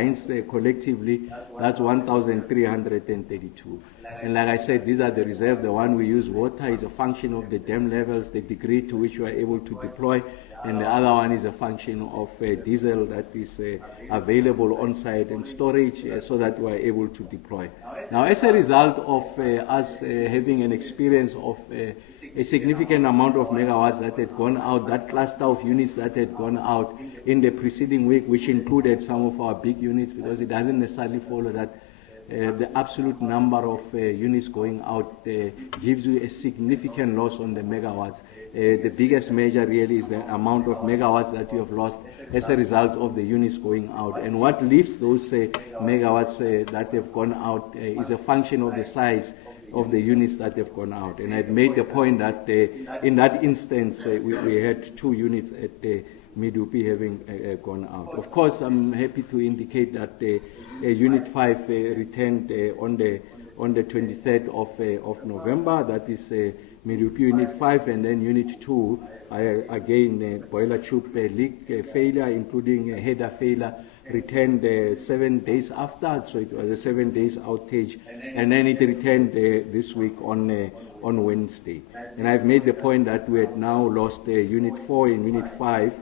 turbines collectively, that's 1,332. And like I said, these are the reserves. The one we use water is a function of the dam levels, the degree to which we are able to deploy, and the other one is a function of diesel that is available on site and storage so that we are able to deploy. Now, as a result of us having an experience of a significant amount of megawatts that had gone out, that cluster of units that had gone out in the preceding week, which included some of our big units, because it doesn't necessarily follow that the absolute number of units going out gives you a significant loss on the megawatts. The biggest measure really is the amount of megawatts that you have lost as a result of the units going out. And what leaves those megawatts that have gone out is a function of the size of the units that have gone out. And I've made the point that in that instance, we had 2 units at Medupi having gone out. Of course, I'm happy to indicate that Unit 5 returned on the 23rd of November. That is Medupi Unit 5, and then Unit 2, again, boiler tube leak failure, including a header failure, returned 7 days after, so it was a 7 days outage, and then it returned this week on Wednesday. And I've made the point that we had now lost Unit 4 and Unit 5,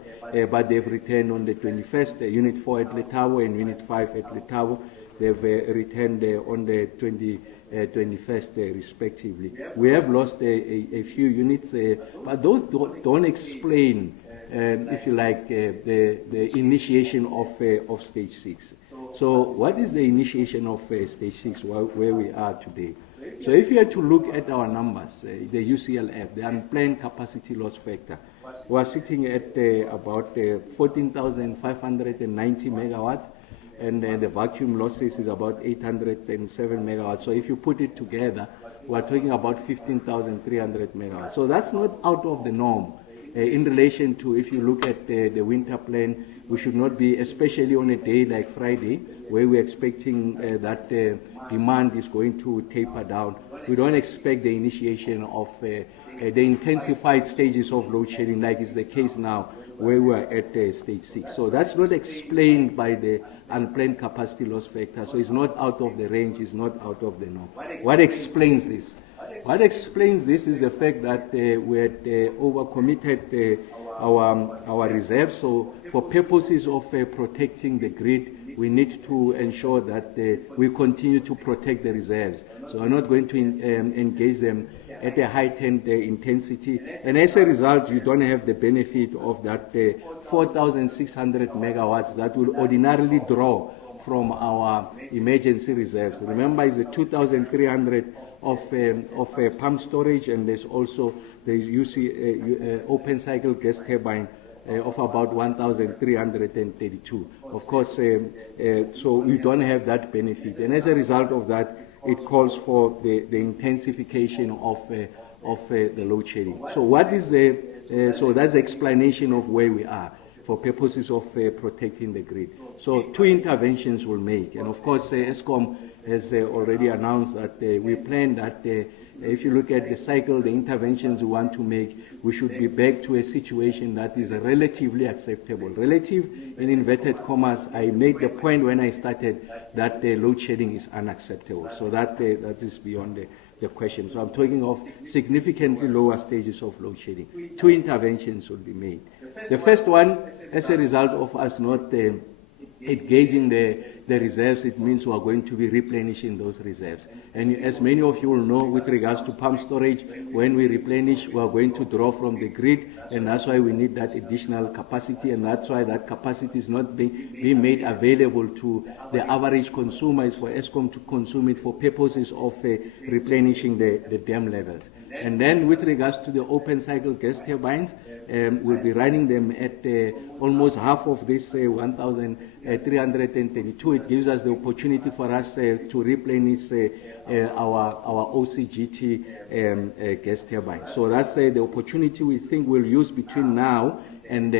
but they've returned on the 21st, Unit 4 at Letabo and Unit 5 at Letabo. They've returned on the 21st respectively. We have lost a few units, but those don't explain, if you like, the initiation of Stage 6. So what is the initiation of Stage 6, where we are today? So if you had to look at our numbers, the UCLF, the unplanned capacity loss factor, we are sitting at about 14,590 megawatts, and the vacuum losses is about 807 megawatts. So if you put it together, we are talking about 15,300 megawatts. So that's not out of the norm. In relation to, if you look at the winter plan, we should not be, especially on a day like Friday, where we're expecting that demand is going to taper down. We don't expect the initiation of the intensified stages of load shedding, like is the case now, where we are at Stage 6. So that's not explained by the unplanned capacity loss factor. So it's not out of the range, it's not out of the norm. What explains this? What explains this is the fact that we had overcommitted our reserves. So for purposes of protecting the grid, we need to ensure that we continue to protect the reserves. So we're not going to engage them at a heightened intensity. And as a result, you don't have the benefit of that 4,600 megawatts that will ordinarily draw from our emergency reserves. Remember, it's a 2,300 of pump storage, and there's also the open cycle gas turbine of about 1,332. Of course, so we don't have that benefit. And as a result of that, it calls for the intensification of the load shedding. So what is so that's the explanation of where we are for purposes of protecting the grid. So 2 interventions we'll make. And of course, Eskom has already announced that we plan that if you look at the cycle, the interventions we want to make, we should be back to a situation that is relatively acceptable. Relative, in inverted commas, I made the point when I started that load shedding is unacceptable. So that is beyond the question. So I'm talking of significantly lower stages of load shedding. 2 interventions will be made. The first one, as a result of us not engaging the reserves, it means we are going to be replenishing those reserves. And as many of you will know, with regards to pump storage, when we replenish, we are going to draw from the grid, and that's why we need that additional capacity, and that's why that capacity is not being made available to the average consumer. It's for Eskom to consume it for purposes of replenishing the dam levels. And then with regards to the open cycle gas turbines, we'll be running them at almost half of this 1,332. It gives us the opportunity for us to replenish our OCGT gas turbines. So that's the opportunity we think we'll use between now and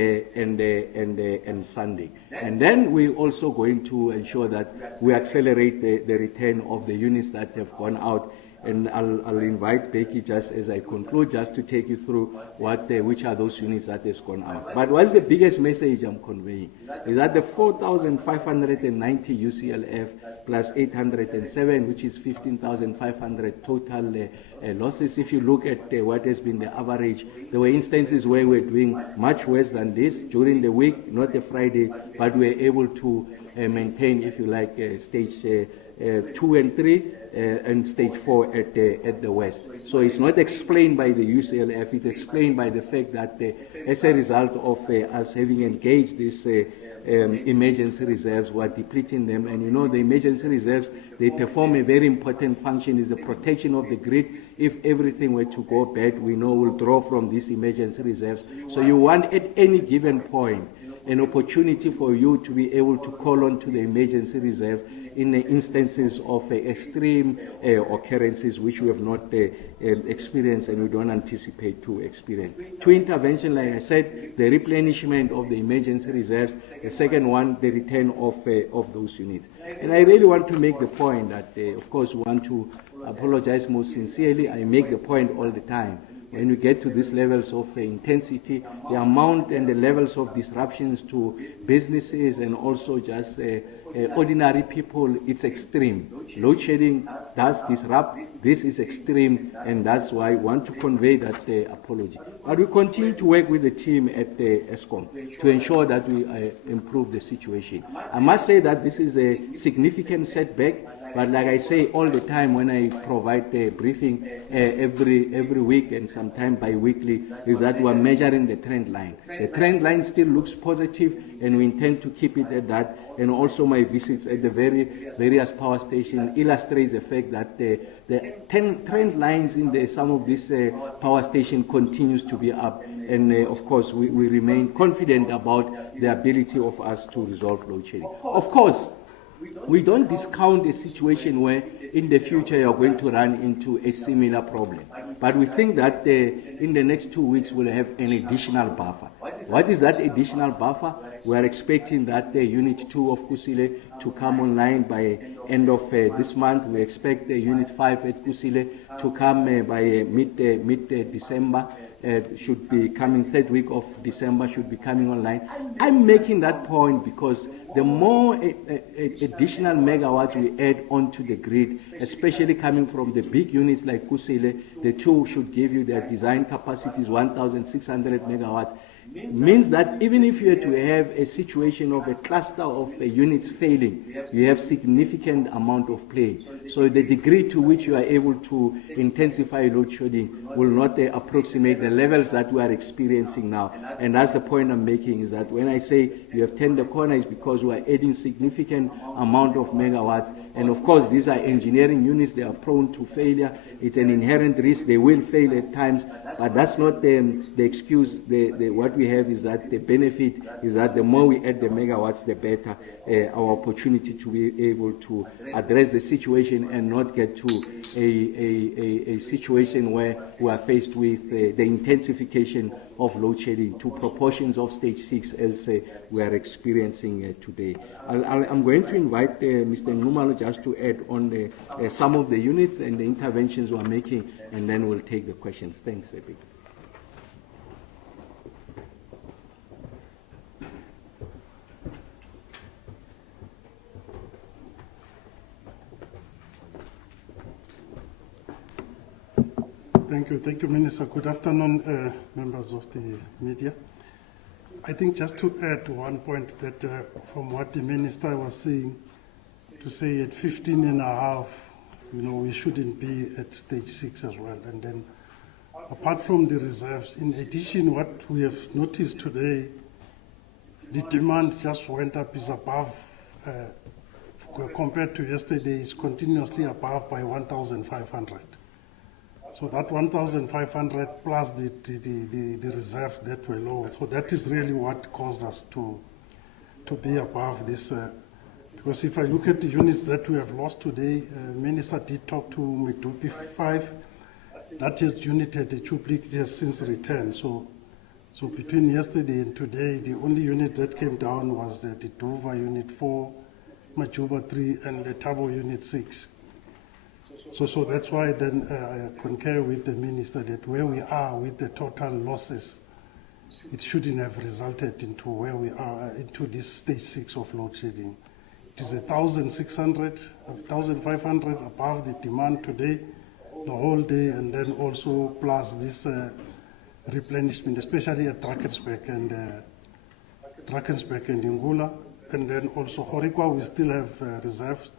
Sunday. And then we're also going to ensure that we accelerate the return of the units that have gone out And I'll invite Becky, just as I conclude, just to take you through which are those units that has gone out. But what's the biggest message I'm conveying is that the 4,590 UCLF plus 807, which is 15,500 total losses. If you look at what has been the average, there were instances where we're doing much worse than this during the week, not a Friday, but we were able to maintain, if you like, stage 2 and 3 and stage 4 at the West. So it's not explained by the UCLF, it's explained by the fact that as a result of us having engaged this emergency reserves, we are depleting them. And you know, the emergency reserves, they perform a very important function, is the protection of the grid. If everything were to go bad, we know we'll draw from these emergency reserves. So you want at any given point an opportunity for you to be able to call on to the emergency reserve in the instances of extreme occurrences which we have not experienced and we don't anticipate to experience. Two interventions, like I said, the replenishment of the emergency reserves, the second one, the return of those units. And I really want to make the point that, of course, we want to apologize most sincerely. I make the point all the time. When we get to these levels of intensity, the amount and the levels of disruptions to businesses and also just ordinary people, it's extreme. Load shedding does disrupt. This is extreme, and that's why I want to convey that apology. But we continue to work with the team at ESCOM to ensure that we improve the situation. I must say that this is a significant setback. But like I say all the time when I provide a briefing every week and sometimes bi-weekly, is that we are measuring the trend line. The trend line still looks positive, and we intend to keep it at that. And also my visits at the various power stations illustrate the fact that the trend lines in some of these power stations continues to be up. And of course, we remain confident about the ability of us to resolve load shedding. Of course, we don't discount a situation where in the future you're going to run into a similar problem. But we think that in the next 2 weeks we'll have an additional buffer. What is that additional buffer? We are expecting that Unit 2 of Kusile to come online by end of this month. We expect Unit 5 at Kusile to come by mid-December. Should be coming third week of December, should be coming online. I'm making that point because the more additional megawatts we add onto the grid, especially coming from the big units like Kusile, the two should give you their design capacities 1,600 megawatts. Means that even if you were to have a situation of a cluster of units failing, you have significant amount of play. So the degree to which you are able to intensify load shedding will not approximate the levels that we are experiencing now. And that's the point I'm making, is that when I say you have turned the corner, it's because we are adding significant amount of megawatts. And of course, these are engineering units, they are prone to failure. It's an inherent risk, they will fail at times, but that's not the excuse. What we have is that the benefit is that the more we add the megawatts, the better our opportunity to be able to address the situation and not get to a situation where we are faced with the intensification of load shedding to proportions of stage 6 as we are experiencing today. I'm going to invite Mr. Numalo just to add on some of the units and the interventions we're making, and then we'll take the questions. Thanks, Epic. Thank you, Minister. Good afternoon, members of the media. I think just to add one point that from what the Minister was saying, to say at 15 and a half, we shouldn't be at stage 6 as well. And then apart from the reserves, in addition, what we have noticed today, the demand just went up, is above, compared to yesterday, is continuously above by 1,500. So that 1,500 plus the reserve that were low. So that is really what caused us to be above this. Because if I look at the units that we have lost today, Minister did talk to Medupi 5. That unit had a duplicate has since returned. So between yesterday and today, the only unit that came down was the Dover Unit 4, Majuba 3, and the Tabo Unit 6. So that's why then I concur with the minister that where we are with the total losses, it shouldn't have resulted into where we are, into this stage 6 of load shedding. It is 1,600, 1,500 above the demand today, the whole day, and then also plus this replenishment, especially at Drakensberg and Ingula, and then also Horikwa, we still have reserves,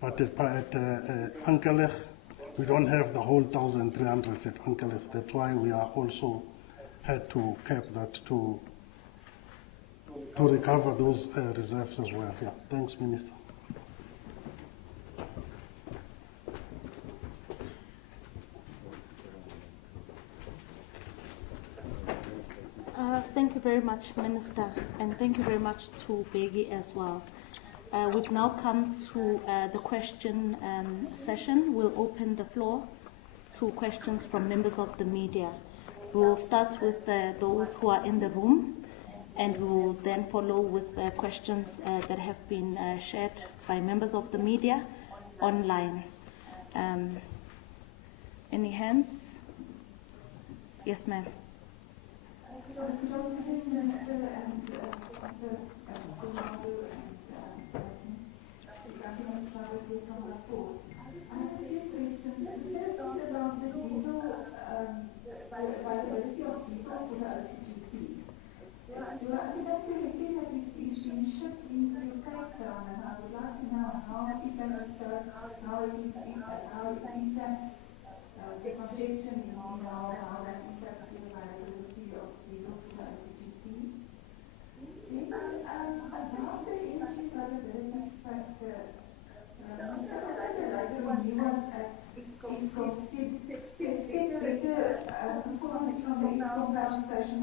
but at Ankelech, we don't have the whole 1,300 at Ankelech. That's why we are also had to cap that to recover those reserves as well. Yeah, thanks, Minister. Thank you very much, Minister, and thank you very much to Begi as well. We've now come to the question session. We'll open the floor to questions from members of the media. We'll start with those who are in the room, and we'll then follow with questions that have been shared by members of the media online. Any hands? Yes, ma'am. Congestion in how that impacts the reliability of diesel to ICGT. About the energy availability factor, the Renewals Act is considered to extend better performance from the power station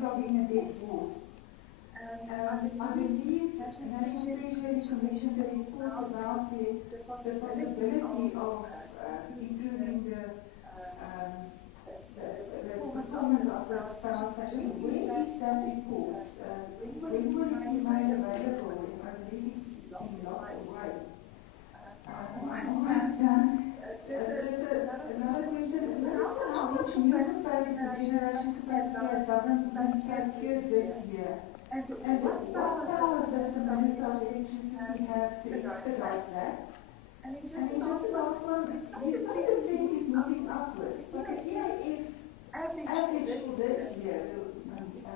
flogging a dead horse. I believe that the National Treasury Commission report about the possibility of improving the performance of the power station. Where is that report? When will it be made available? I believe it's been locked away. Just another question. How much new capacity, generation capacity has government procured this year? And what powers does the Minister of Electricity have to expedite that? And then just the last one, this trend is moving upwards. But if average this year,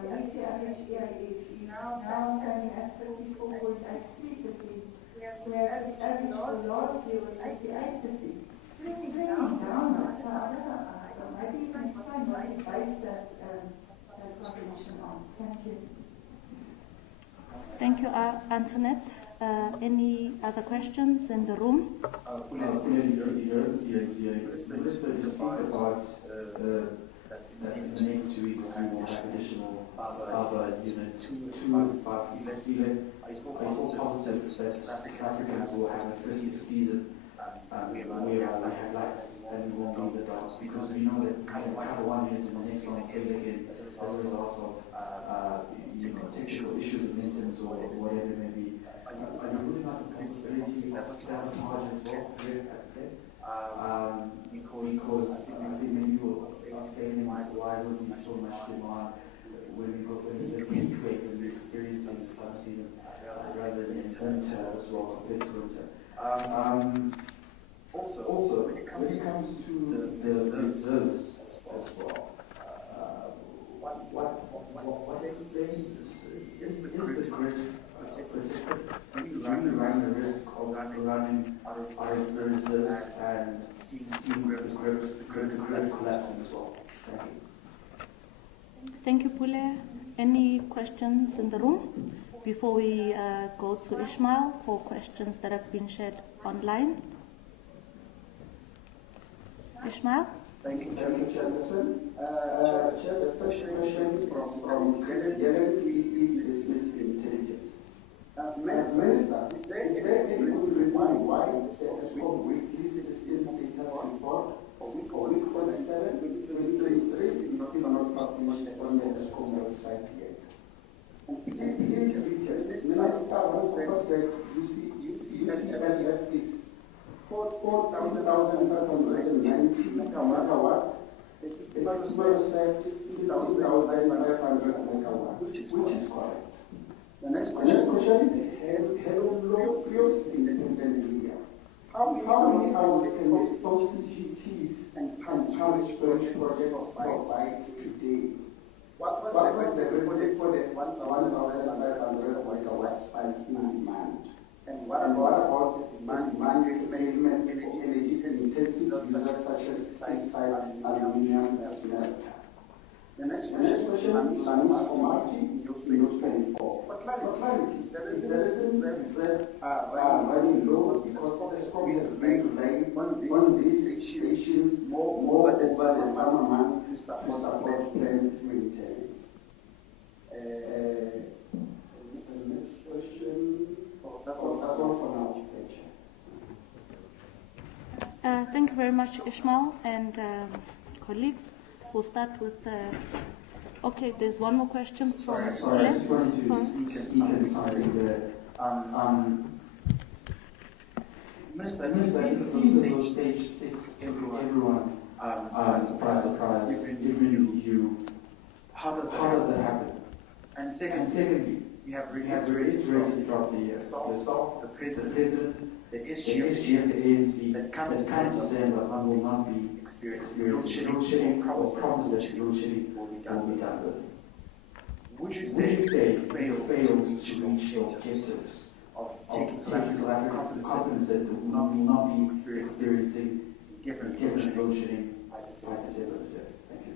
the average year is now standing at 34.83%, whereas the average for last year was 88%. It's trending down. So maybe you can explain what is based that calculation on. Thank you. Thank you, Antoinette. Any other questions in the room? That in the next 2 weeks we will have additional other unit 2 fast season. I spoke positive that Africans will have a festive season where we have lights and we won't need the dogs, because we know that we have 1 unit and the next one fail again as a result of technical issues of maintenance or whatever it may be. Are you ruling out the possibility of sabotage as well? Because I think maybe you're failing why would be so much demand when we go for the second wave and we experience some season rather than winter as well compared to winter. Also, when it comes to the reserves as well, what explains is the grid protected? Do we run the risk of running our reserves and seeing the grid collapsing as well? Thank you. Thank you, Pule. Any questions in the room before we go to Ishmael for questions that have been shared online? Ishmael? Thank you, Chairman Anderson. Just a question from generally dismissed intelligence. Minister, is there any good reason why the status quo weekly status report for week 27, 2023 is not published on the ESCOM website yet? Minister, once said you see LS is 4,590 megawatt, equivalent to 2,500 megawatt, which is correct. The next question, hello, independent area. How many hours can the OCGTs and pumped storage projects provide today? What was the project for the 1,500 megawatts spike in demand? And what about the demand management energy intensive such as site aluminum as well? The next question is for Marty, news 24. For clarity, the reserves are running low because Eskom has been relying on these stations more over the summer month to support plant maintenance. The next question, that's all for now. Thank you very much, Ishmael and colleagues. We'll start with okay, there's one more question Sorry, I from just wanted to speak inside the Minister, it seems those takes everyone by surprise, even you. How does that happen? And secondly, we have reiterated throughout the staff, the president, the SGF, the ANC, that come December will not be experiencing load shedding, promise that load shedding will be done with. Would you say they failed to reach your objectives of taking South African confidence that will not be experiencing different load shedding by December this year? Thank you.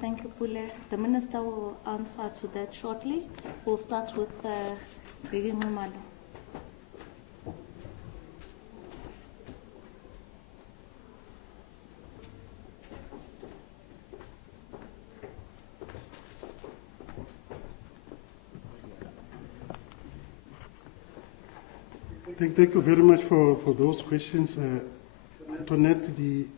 Thank you, Pule. The Minister will answer to that shortly. We'll start with Bheki Nxumalo. Thank you very much for those questions. Antoinette, the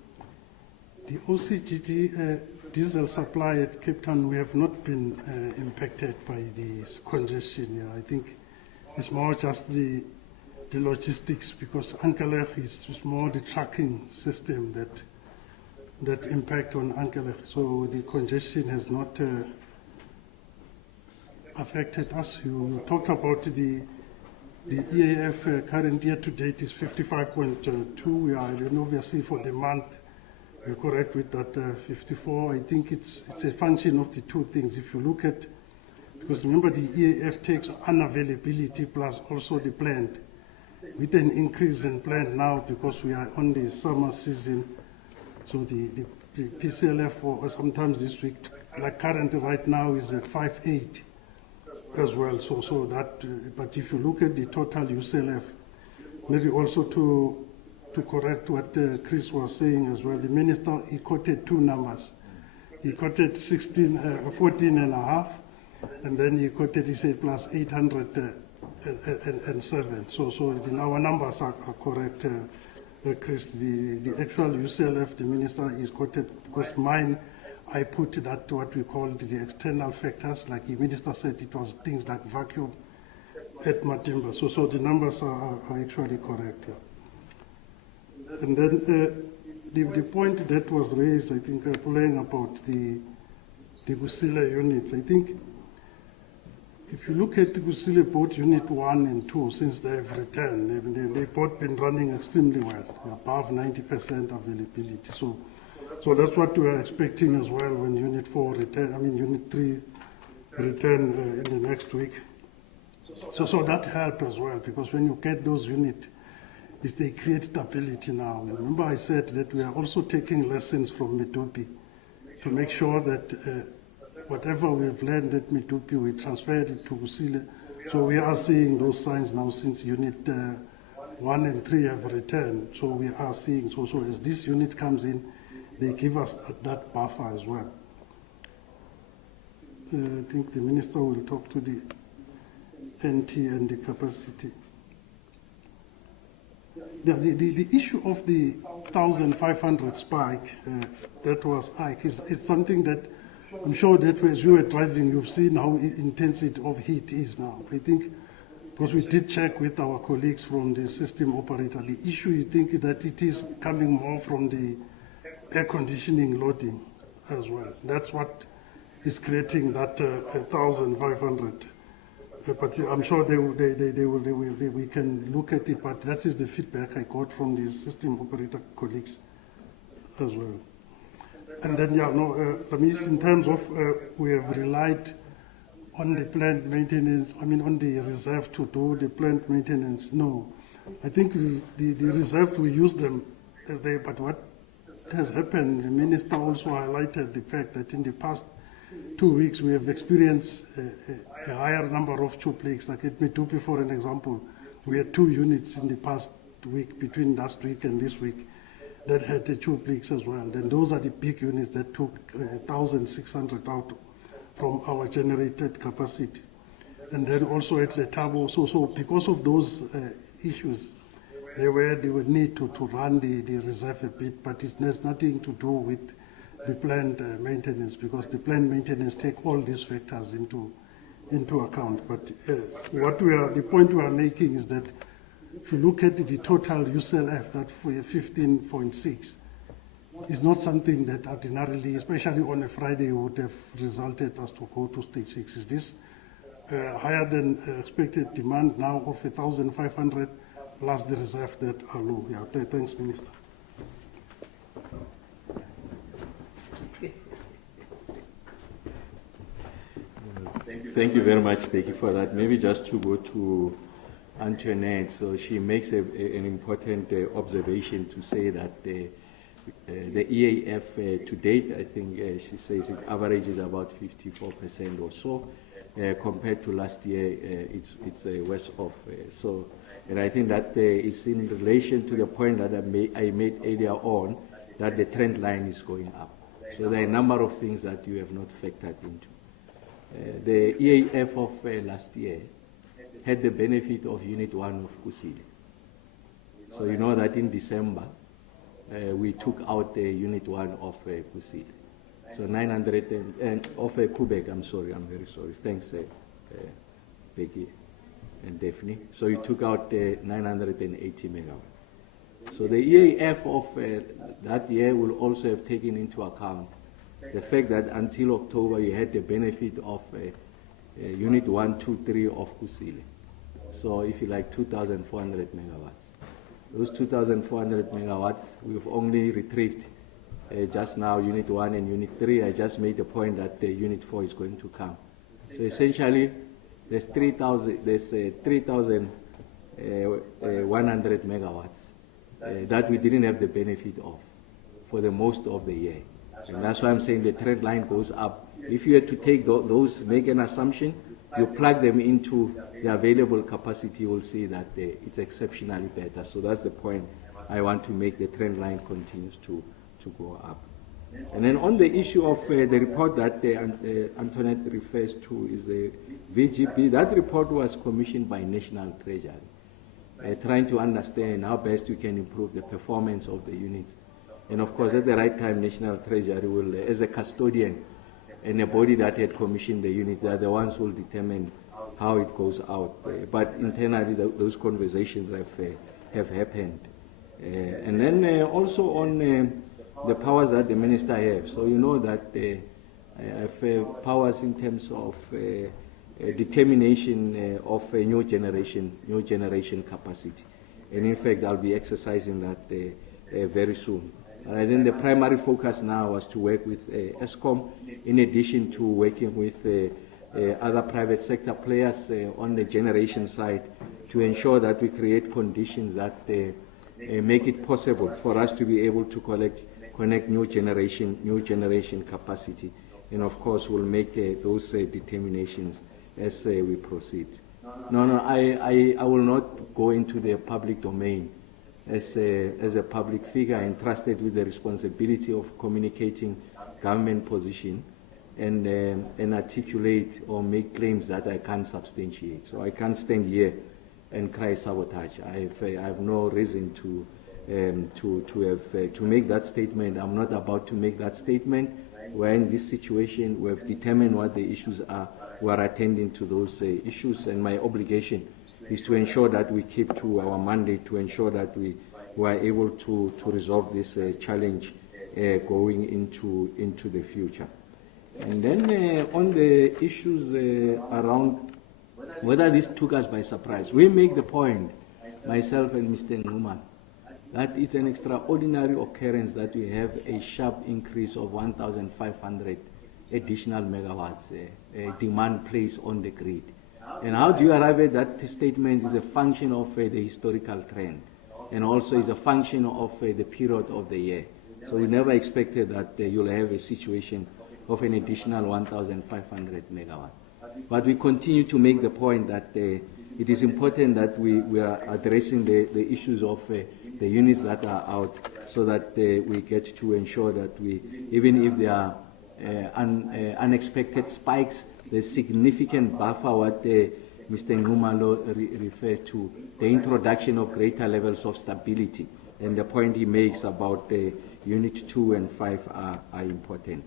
OCGT diesel supply at Cape Town, we have not been impacted by this congestion. Yeah, I think it's more just the logistics, because Ankerleg is more the tracking system that impact on Ankerleg. So the congestion has not affected us. You talked about the EAF current year to date is 55.2. Yeah, and obviously for the month, you're correct with that 54. I think it's a function of the two things. If you look at, because remember the EAF takes unavailability plus also the plant. With an increase in plant now, because we are on the summer season, so the PCLF or sometimes this week, like currently right now, is at 5.8 as well. So that, but if you look at the total UCLF, maybe also to correct what Chris was saying as well, the minister, he quoted two numbers. He quoted 14 and a half, and then he quoted, he said plus 807. So our numbers are correct, Chris. The actual UCLF, the minister is quoted, because mine, I put that what we call the external factors, like the minister said, it was things like vacuum at Matimba. So the numbers are actually correct. Yeah. And then the point that was raised, I think, playing about the Kusile units, I think if you look at the Kusile both unit 1 and 2, since they have returned, they've both been running extremely well, above 90% availability. So that's what we are expecting as well when unit 4 return, unit 3 return in the next week. So that helped as well, because when you get those units, they create stability now. Remember I said that we are also taking lessons from Medupi to make sure that whatever we've learned at Medupi, we transferred it to Kusile. So we are seeing those signs now since unit 1 and 3 have returned. So we are seeing, so as this unit comes in, they give us that buffer as well. I think the minister will talk to the NT and the capacity. The issue of the 1,500 spike that was Ike is something that I'm sure that as you were driving, you've seen how intensity of heat is now. I think because we did check with our colleagues from the system operator. The issue, you think that it is coming more from the air conditioning loading as well. That's what is creating that 1,500. But I'm sure we can look at it, but that is the feedback I got from the system operator colleagues as well. And then, in terms of, we have relied on the plant maintenance, on the reserve to do the plant maintenance. No, I think the reserve, we use them there, but what has happened, the minister also highlighted the fact that in the past 2 weeks we have experienced a higher number of choke leaks. Like at Medupi, for an example, we had 2 units in the past week, between last week and this week, that had the choke leaks as well. Then those are the big units that took 1,600 out from our generated capacity. And then also at Letabo, so because of those issues, they would need to run the reserve a bit, but it has nothing to do with the planned maintenance, because the planned maintenance take all these factors into account. But the point we are making is that if you look at the total UCLF, that 15.6, is not something that ordinarily, especially on a Friday, would have resulted us to go to stage 6. Is this higher than expected demand now of 1,500 plus the reserve that are low? Yeah, thanks, Minister. Thank you very much, Becky, for that. Maybe just to go to Antoinette. So she makes an important observation to say that the EAF to date, I think she says it averages about 54% or so. Compared to last year, it's worse off. And I think that is in relation to the point that I made earlier on, that the trend line is going up. So there are a number of things that you have not factored into. The EAF of last year had the benefit of Unit 1 of Kusile. So you know that in December, we took out the Unit 1 of Kusile. So 900 of Quebec, I'm very sorry. Thanks, Becky and Daphne. So you took out 980 megawatts. So the EAF of that year will also have taken into account the fact that until October you had the benefit of Unit 1, 2, 3 of Kusile. So if you like 2,400 megawatts. Those 2,400 megawatts, we've only retrieved just now Unit 1 and Unit 3. I just made the point that Unit 4 is going to come. So essentially, there's 3,100 megawatts that we didn't have the benefit of for the most of the year. And that's why I'm saying the trend line goes up. If you had to take those, make an assumption, you plug them into the available capacity, you will see that it's exceptionally better. So that's the point I want to make. The trend line continues to go up. And then on the issue of the report that Antoinette refers to is the VGP. That report was commissioned by National Treasury, trying to understand how best we can improve the performance of the units. And of course, at the right time, National Treasury will, as a custodian and a body that had commissioned the units, they are the ones who will determine how it goes out. But internally, those conversations have happened. And then also on the powers that the minister has. So you know that I have powers in terms of determination of a new generation capacity. And in fact, I'll be exercising that very soon. And then the primary focus now was to work with ESCOM, in addition to working with other private sector players on the generation side, to ensure that we create conditions that make it possible for us to be able to connect new generation capacity. And of course, we'll make those determinations as we proceed. No, I will not go into the public domain as a public figure entrusted with the responsibility of communicating government position and articulate or make claims that I can't substantiate. So I can't stand here and cry sabotage. I have no reason to make that statement. I'm not about to make that statement. We're in this situation. We have determined what the issues are. we are attending to those issues, and my obligation is to ensure that we keep to our mandate, to ensure that we are able to resolve this challenge going into the future. And then on the issues around whether this took us by surprise, we make the point, myself and Mr. Numa, that it's an extraordinary occurrence that we have a sharp increase of 1,500 additional megawatts demand placed on the grid. And how do you arrive at that statement is a function of the historical trend, and also is a function of the period of the year. So we never expected that you'll have a situation of an additional 1,500 megawatts. But we continue to make the point that it is important that we are addressing the issues of the units that are out, so that we get to ensure that we, even if there are unexpected spikes, the significant buffer, what Mr. Ngumalo refers to, the introduction of greater levels of stability, and the point he makes about Unit 2 and 5 are important.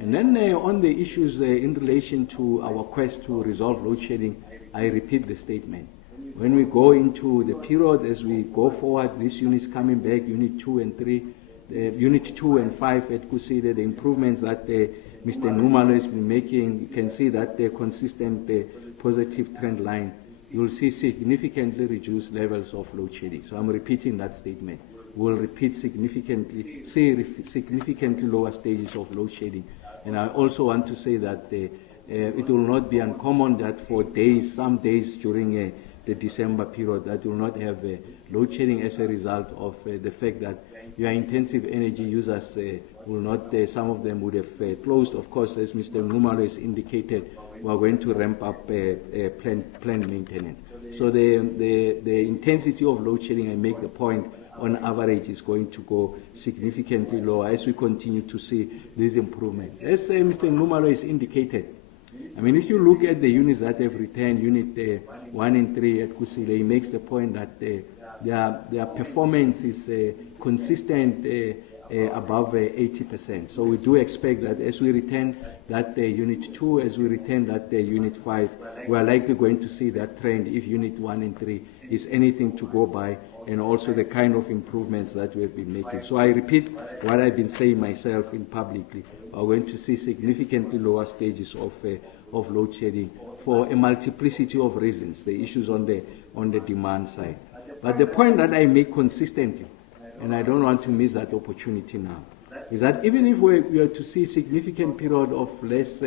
And then on the issues in relation to our quest to resolve load shedding, I repeat the statement. When we go into the period, as we go forward, these units coming back, Unit 2 and 3, Unit 2 and 5 at Kusile, the improvements that Mr. Numalo has been making, you can see that the consistent positive trend line, you will see significantly reduced levels of load shedding. So I'm repeating that statement. We'll repeat significantly lower stages of load shedding. And I also want to say that it will not be uncommon that for days, some days during the December period, that will not have load shedding as a result of the fact that your intensive energy users will not, some of them would have closed. Of course, as Mr. Numalo has indicated, we are going to ramp up planned maintenance. So the intensity of load shedding, I make the point, on average is going to go significantly lower as we continue to see these improvements. As Mr. Numalo has indicated, I mean, if you look at the units that have returned, Unit 1 and 3 at Kusile, he makes the point that their performance is consistent above 80%. So we do expect that as we return that Unit 2, as we return that Unit 5, we are likely going to see that trend if Unit 1 and 3 is anything to go by, and also the kind of improvements that we have been making. So I repeat what I've been saying myself in publicly. We're going to see significantly lower stages of load shedding for a multiplicity of reasons, the issues on the demand side. But the point that I make consistently, and I don't want to miss that opportunity now, is that even if we are to see significant period of less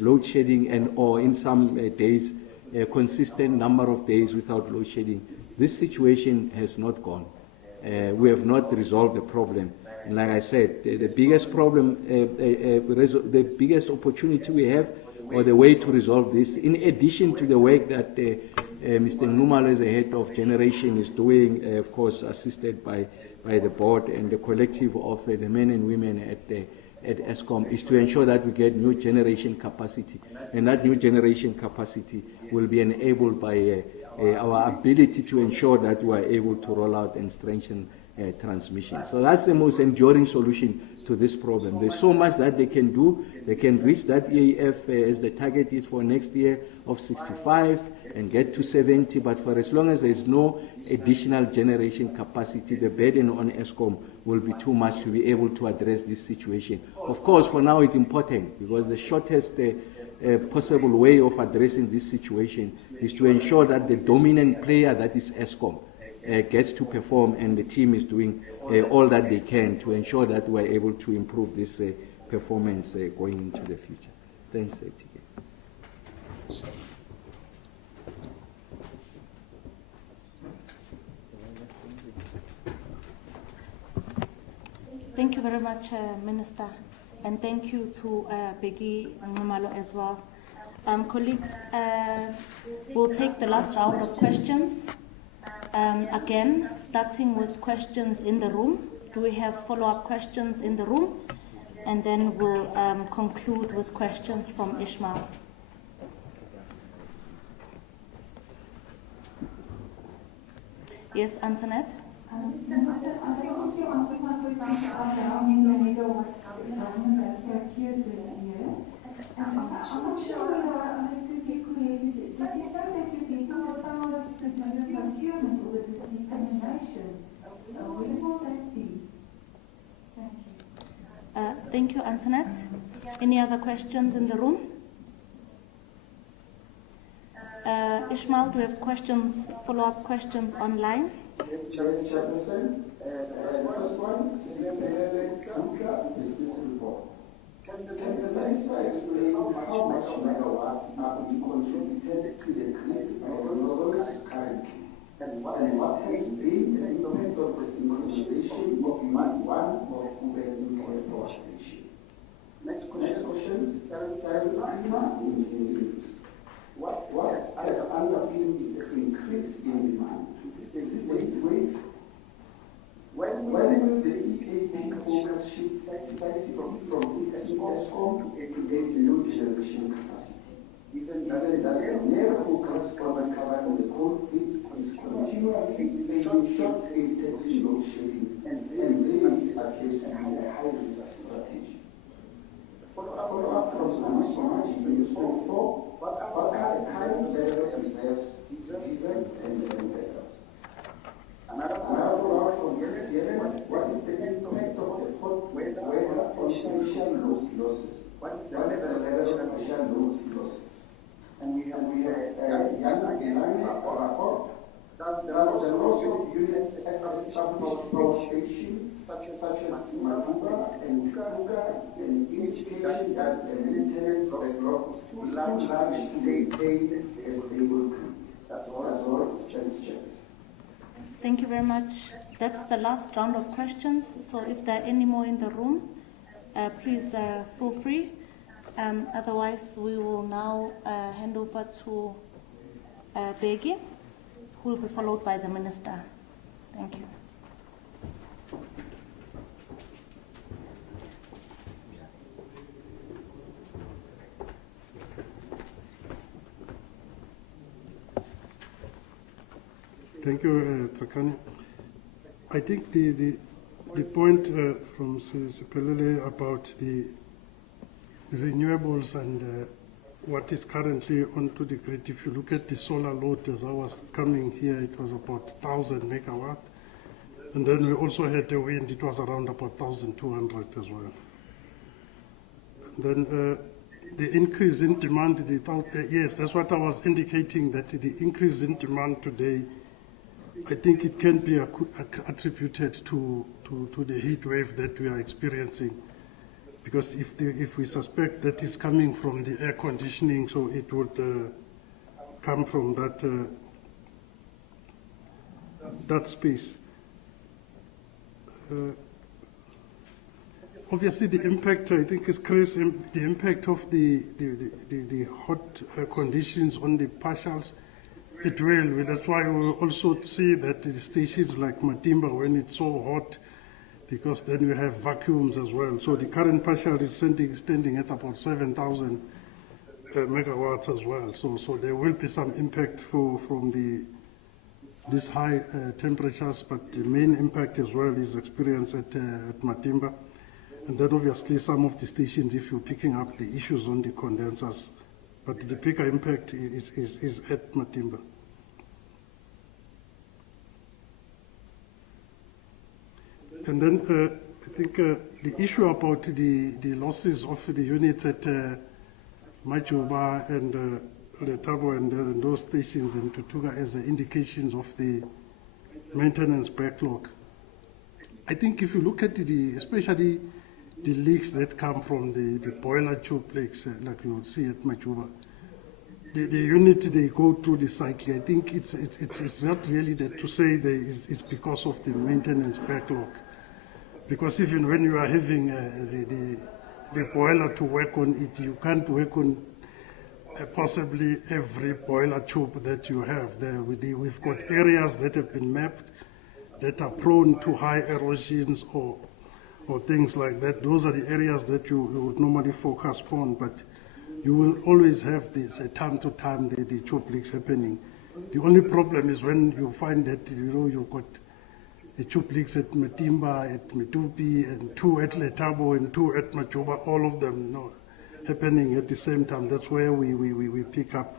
load shedding and or in some days a consistent number of days without load shedding, this situation has not gone. We have not resolved the problem. And like I said, the biggest problem, the biggest opportunity we have, or the way to resolve this, in addition to the work that Mr. Numalo as the head of generation is doing, of course assisted by the board and the collective of the men and women at ESCOM, is to ensure that we get new generation capacity. And that new generation capacity will be enabled by our ability to ensure that we are able to roll out and strengthen transmission. So that's the most enduring solution to this problem. There's so much that they can do. They can reach that EAF as the target is for next year of 65 and get to 70, but for as long as there is no additional generation capacity, the burden on ESCOM will be too much to be able to address this situation. Of course, for now it's important because the shortest possible way of addressing this situation is to ensure that the dominant player, that is ESCOM, gets to perform, and the team is doing all that they can to ensure that we're able to improve this performance going into the future. Thanks, TK. Thank you very much, Minister, and thank you to Bheki Ngumalo as well. Colleagues, we'll take the last round of questions. Again, starting with questions in the room. Do we have follow-up questions in the room? And then we'll conclude with questions from Ishmael. Yes, Antoinette? Mr. I want to answer my question around the megawatts government has procured this year. I'm not sure whether I understood you correctly. Did you say that you'd be given powers to do the procurement or the determination? When will that be? Thank you. Thank you, Antoinette. Any other questions in the room? Ishmael, do we have questions, follow-up questions online? Yes, Chairperson. The first one, Kgosientsho is this report. Can the Minister explain how much megawatts are being contributed to the grid by renewables currently? And what has been the impact of the synchronization of one of Kuwait nuclear power station? Next question, Service Clima in What has underpinned the increase in demand? Is it the heat wave? When will the EPA focus shift decisively from ESCOM to activate new generation capacity? Even that never focus covering the coal fleets is continually short-term load shedding, and this appears to be a high-risk strategy. Follow-up from Samaj in the Form 4, what are the current levels of reserves, diesel and batteries? Another follow-up from Kgosientsho, what is the impact of the hot weather on potential losses? What is the level of potential losses? And we have Yana or does the loss of units at power stations such as Matuba and Kuga an indication that the maintenance of a block is too large to maintain a stable grid? That's all. It's chance. Thank you very much. That's the last round of questions. So if there are any more in the room, please feel free. Otherwise, we will now hand over to Bheki, who will be followed by the Minister. Thank you. Thank you, Tsakani. I think the point from Pelele about the renewables and what is currently onto the grid, if you look at the solar load as I was coming here, it was about 1,000 megawatt. And then we also had the wind, it was around about 1,200 as well. And then the increase in demand, yes, that's what I was indicating, that the increase in demand today, I think it can be attributed to the heat wave that we are experiencing. Because if we suspect that it's coming from the air conditioning, so it would come from that space. Obviously, the impact, I think, is Chris, the impact of the hot conditions on the partials. It will. That's why we also see that the stations like Matimba, when it's so hot, because then you have vacuums as well. So the current partial is standing at about 7,000 megawatts as well. So there will be some impact from these high temperatures, but the main impact as well is experienced at Matimba. And then obviously some of the stations, if you're picking up the issues on the condensers, but the bigger impact is at Matimba. And then I think the issue about the losses of the units at Majuba and Letabo and those stations and Tutuga as indications of the maintenance backlog. I think if you look at especially the leaks that come from the boiler tube leaks, like you would see at Majuba, the unit they go through the cycle. I think it's not really that to say that it's because of the maintenance backlog. Because even when you are having the boiler to work on it, you can't work on possibly every boiler tube that you have there. We've got areas that have been mapped that are prone to high erosions or things like that. Those are the areas that you would normally focus on, but you will always have this time to time the tube leaks happening. The only problem is when you find that you've got the tube leaks at Matimba, at Metupi, and 2 at Letabo, and 2 at Majuba, all of them happening at the same time. That's where we pick up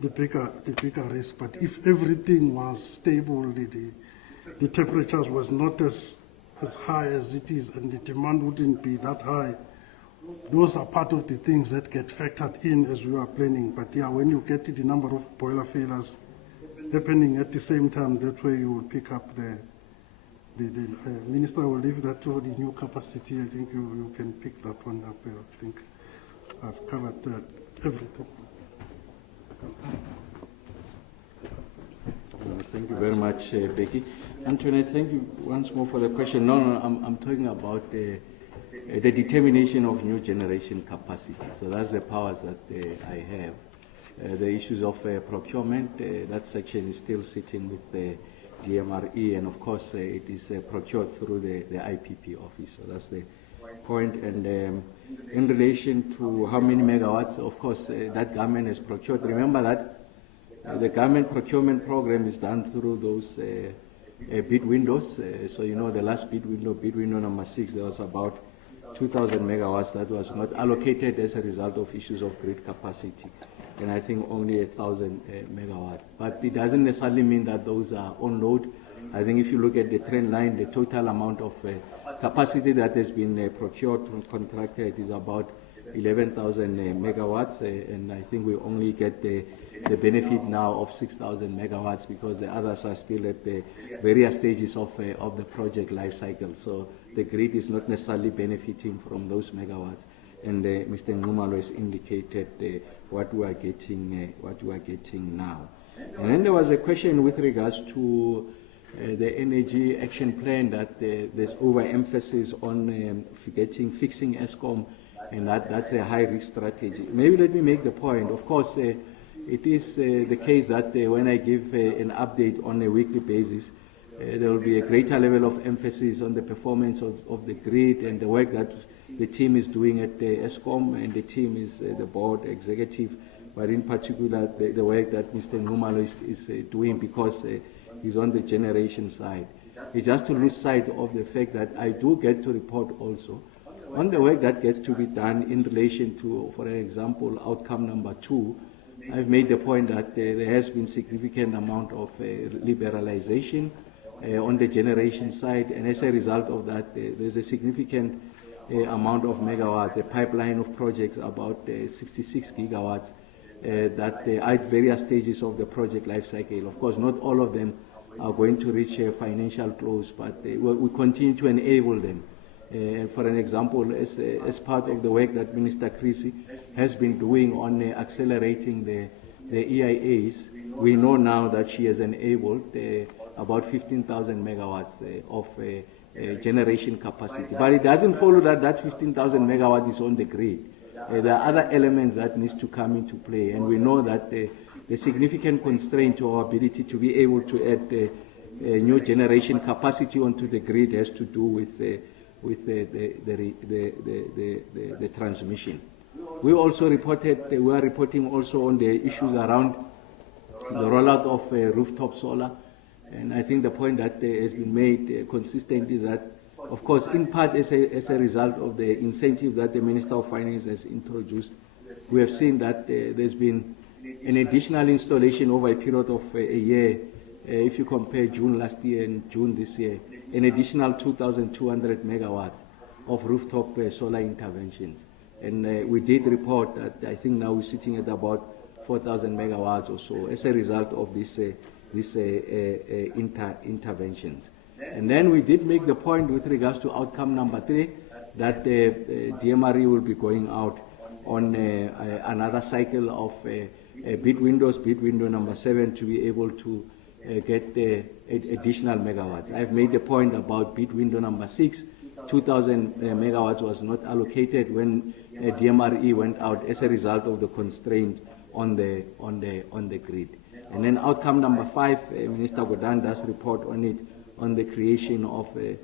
the bigger risk. But if everything was stable, the temperatures was not as high as it is, and the demand wouldn't be that high, those are part of the things that get factored in as we are planning. But yeah, when you get to the number of boiler failures happening at the same time, that's where you will pick up the Minister will leave that to the new capacity. I think you can pick that one up. I think I've covered everything. Thank you very much, Becky. Antoinette, thank you once more for the question. No, I'm talking about the determination of new generation capacity. So that's the powers that I have. The issues of procurement, that section is still sitting with the DMRE, and of course it is procured through the IPP office. So that's the point. And in relation to how many megawatts, of course that government has procured. Remember that the government procurement program is done through those bid windows. So you know the last bid window number 6, there was about 2,000 megawatts that was not allocated as a result of issues of grid capacity. And I think only 1,000 megawatts. But it doesn't necessarily mean that those are on load. I think if you look at the trend line, the total amount of capacity that has been procured and contracted is about 11,000 megawatts. And I think we only get the benefit now of 6,000 megawatts because the others are still at the various stages of the project life cycle. So the grid is not necessarily benefiting from those megawatts. And Mr. Nxumalo has indicated what we are getting now. And then there was a question with regards to the energy action plan that there's overemphasis on fixing ESCOM, and that's a high-risk strategy. Maybe let me make the point. Of course, it is the case that when I give an update on a weekly basis, there will be a greater level of emphasis on the performance of the grid and the work that the team is doing at the ESCOM, and the team is the board executive, but in particular the work that Mr. Nxumalo is doing because he's on the generation side. It's just to lose sight of the fact that I do get to report also on the work that gets to be done in relation to, for example, outcome number 2. I've made the point that there has been significant amount of liberalization on the generation side, and as a result of that, there's a significant amount of megawatts, a pipeline of projects, about 66 gigawatts, that are at various stages of the project life cycle. Of course, not all of them are going to reach a financial close, but we continue to enable them. For an example, as part of the work that Minister Krisi has been doing on accelerating the EIAs, we know now that she has enabled about 15,000 megawatts of generation capacity. But it doesn't follow that 15,000 megawatts is on the grid. There are other elements that needs to come into play, and we know that the significant constraint to our ability to be able to add new generation capacity onto the grid has to do with the transmission. We also reported, we are reporting also on the issues around the rollout of rooftop solar. And I think the point that has been made consistent is that, of course, in part as a result of the incentives that the Minister of Finance has introduced, we have seen that there's been an additional installation over a period of a year. If you compare June last year and June this year, an additional 2,200 megawatts of rooftop solar interventions. And we did report that I think now we're sitting at about 4,000 megawatts or so as a result of these interventions. And then we did make the point with regards to outcome number 3 that DMRE will be going out on another cycle of bid window number 7, to be able to get additional megawatts. I've made the point about bid window number 6. 2,000 megawatts was not allocated when DMRE went out as a result of the constraint on the grid. And then outcome number 5, Minister Godang does report on it, on the creation of the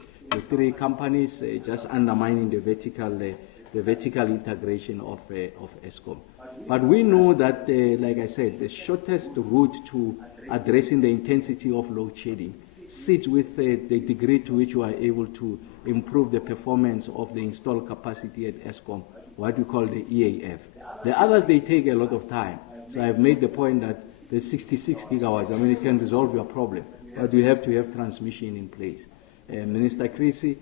3 companies, just undermining the vertical integration of ESCOM. But we know that, like I said, the shortest route to addressing the intensity of load shedding sits with the degree to which we are able to improve the performance of the installed capacity at ESCOM what we call the EAF. The others, they take a lot of time. So I've made the point that the 66 gigawatts, I mean, it can resolve your problem, but you have to have transmission in place. Minister Creasy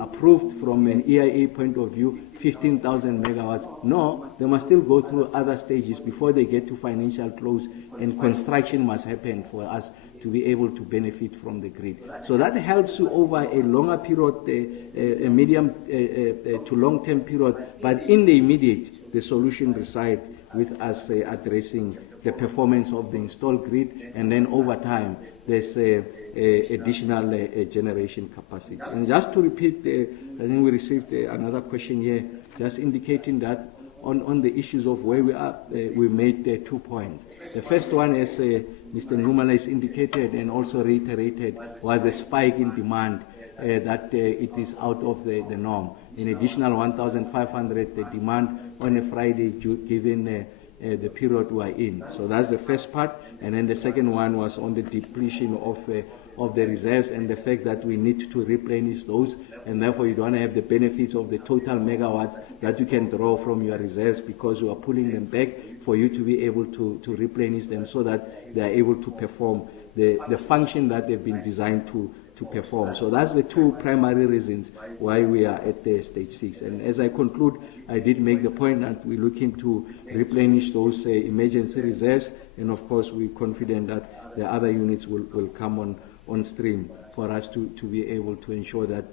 approved from an EIA point of view 15,000 megawatts. No, they must still go through other stages before they get to financial close, and construction must happen for us to be able to benefit from the grid. So that helps you over a longer period, a medium to long-term period, but in the immediate, the solution resides with us addressing the performance of the installed grid, and then over time, there's additional generation capacity. And just to repeat, I think we received another question here, just indicating that on the issues of where we are, we made 2 points. The first one, as Mr. Ngumala has indicated and also reiterated, was the spike in demand, that it is out of the norm. An additional 1,500 demand on a Friday, given the period we are in. So that's the first part. And then the second one was on the depletion of the reserves and the fact that we need to replenish those, and therefore you don't have the benefits of the total megawatts that you can draw from your reserves, because you are pulling them back for you to be able to replenish them so that they are able to perform the function that they've been designed to perform. So that's the two primary reasons why we are at stage 6. And as I conclude, I did make the point that we're looking to replenish those emergency reserves, and of course we're confident that the other units will come on stream for us to be able to ensure that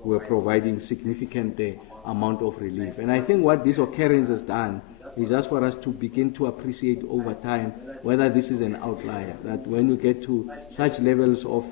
we're providing significant amount of relief. And I think what this occurrence has done is just for us to begin to appreciate over time whether this is an outlier, that when you get to such levels of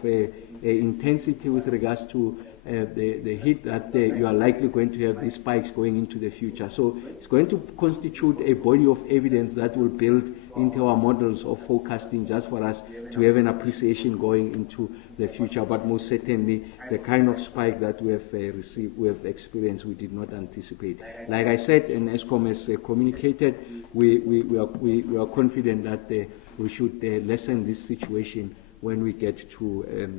intensity with regards to the heat, that you are likely going to have these spikes going into the future. So it's going to constitute a body of evidence that will build into our models of forecasting, just for us to have an appreciation going into the future. But most certainly, the kind of spike that we have experienced, we did not anticipate. Like I said, and ESCOM has communicated, we are confident that we should lessen this situation when we get to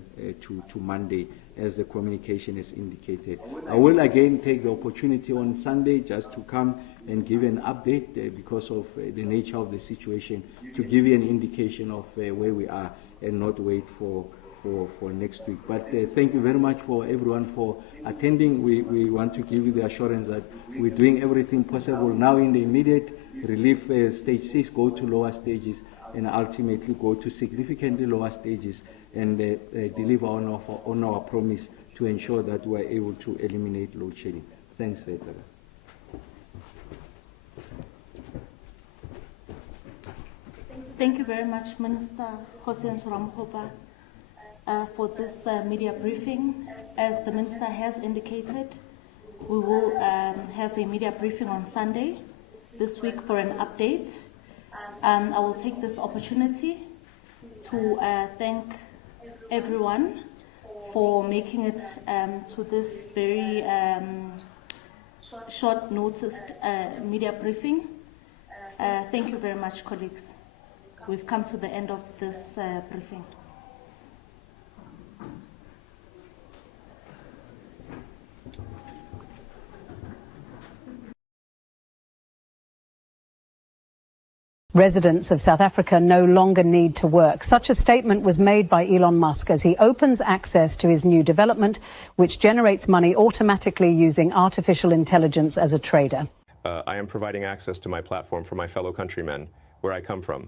Monday, as the communication has indicated. I will again take the opportunity on Sunday just to come and give an update because of the nature of the situation, to give you an indication of where we are and not wait for next week. But thank you very much for everyone for attending. We want to give you the assurance that we're doing everything possible now in the immediate relief stage 6, go to lower stages, and ultimately go to significantly lower stages and deliver on our promise to ensure that we are able to eliminate load shedding. Thanks, Tara. Thank you very much, Minister Kgosientsho Ramokgopa, for this media briefing. As the Minister has indicated, we will have a media briefing on Sunday this week for an update. I will take this opportunity to thank everyone for making it to this very short noticed media briefing. Thank you very much, colleagues. We've come to the end of this briefing. Residents of South Africa no longer need to work. Such a statement was made by Elon Musk as he opens access to his new development, which generates money automatically using artificial intelligence as a trader. I am providing access to my platform for my fellow countrymen, where I come from.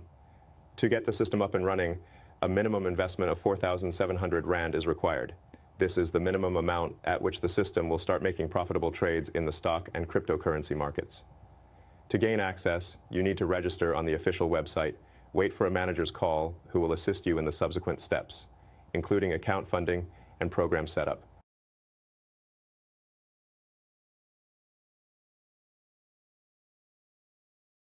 To get the system up and running, a minimum investment of 4,700 Rand is required. This is the minimum amount at which the system will start making profitable trades in the stock and cryptocurrency markets. To gain access, you need to register on the official website, wait for a manager's call who will assist you in the subsequent steps, including account funding and program setup.